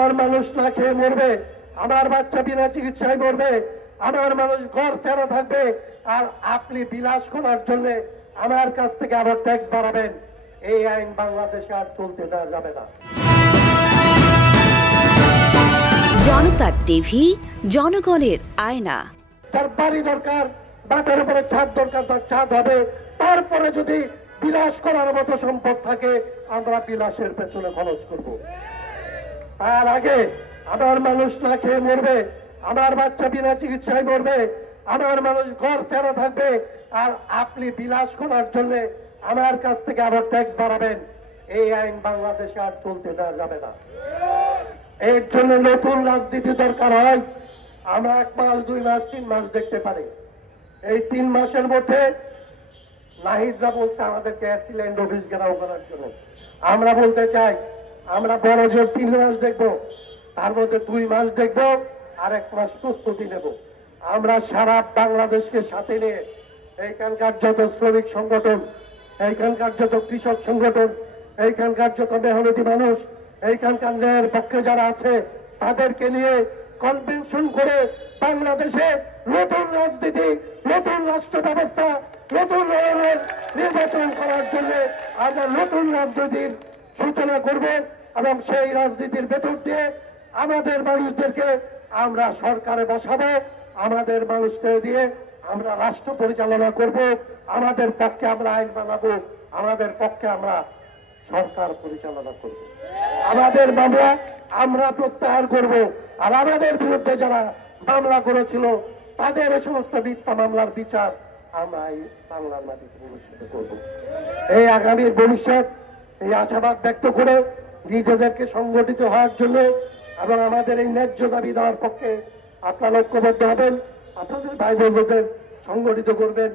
আমার মানুষ না খেয়ে মরবে, আমার বাচ্চা বিনা চিকিৎসায় মরবে, আমার মানুষ ঘর তেরা থাকবে, আর আপনি বিলাস করার জন্য আমার কাছ থেকে আরো ট্যাক্স বাড়াবেন। এই আইন বাংলাদেশে আর চলতে দেওয়া যাবে না। জনতার টিভি, জনগণের আয়না। তার বাড়ি দরকার, বাটার উপরে ছাদ দরকার, তার ছাদ হবে। তারপরে যদি বিলাস করার মতো সম্পদ থাকে, আমরা বিলাসের পেছনে খরচ করব। তার আগে আমার মানুষ না খেয়ে মরবে, আমার বাচ্চা বিনা চিকিৎসায় মরবে, আমার মানুষ ঘর তেরা থাকবে, আর আপনি বিলাস করার জন্য আমার কাছ থেকে আরো ট্যাক্স বাড়াবেন। এই আইন বাংলাদেশে আর চলতে দেওয়া যাবে না। এর জন্য নতুন রাজনীতি দরকার হয়। আমরা 1 মাস, 2 মাস, 3 মাস দেখতে পারি। এই 3 মাসের মধ্যে নাহিদরা বলছে আমাদেরকে অ্যাসিল্যান্ড অফিস ঘেরাও করার জন্য। আমরা বলতে চাই, আমরা বড় জোর 3 মাস দেখব, তার মধ্যে 2 মাস দেখব, আর 1 মাস প্রস্তুতি নেব। আমরা সারা বাংলাদেশকে সাথে নিয়ে এইখানকার যত শ্রমিক সংগঠন, এইখানকার যত কৃষক সংগঠন, এইখানকার যত মেহনতি মানুষ, এইখানকার ন্যায়ের পক্ষে যারা আছে, তাদেরকে নিয়ে কনভেনশন করে বাংলাদেশে নতুন রাজনীতি, নতুন রাষ্ট্র ব্যবস্থা, নতুন ধরনের নির্বাচন করার জন্য আমরা নতুন রাজনীতির সূচনা করব। এবং সেই রাজনীতির ভেতর দিয়ে আমাদের মানুষদেরকে আমরা সরকারে বসাবো, আমাদের মানুষকে দিয়ে আমরা রাষ্ট্র পরিচালনা করব, আমাদের পক্ষে আমরা আইন বানাবো, আমাদের পক্ষে আমরা সরকার পরিচালনা করব। আমাদের মামলা আমরা প্রত্যাহার করব, আর আমাদের বিরুদ্ধে যারা মামলা করেছিল তাদের এই সমস্ত মিথ্যা মামলার বিচার আমরা এই বাংলার মাটিতে ভবিষ্যতে করব। এই আগামীর ভবিষ্যৎ, এই আশাবাদ ব্যক্ত করে নিজেদেরকে সংগঠিত হওয়ার জন্য এবং আমাদের এই ন্যায্য দাবি দেওয়ার পক্ষে আপনারা ঐক্যবদ্ধ হবেন, আপনাদের ভাই বোনদের সংগঠিত করবেন।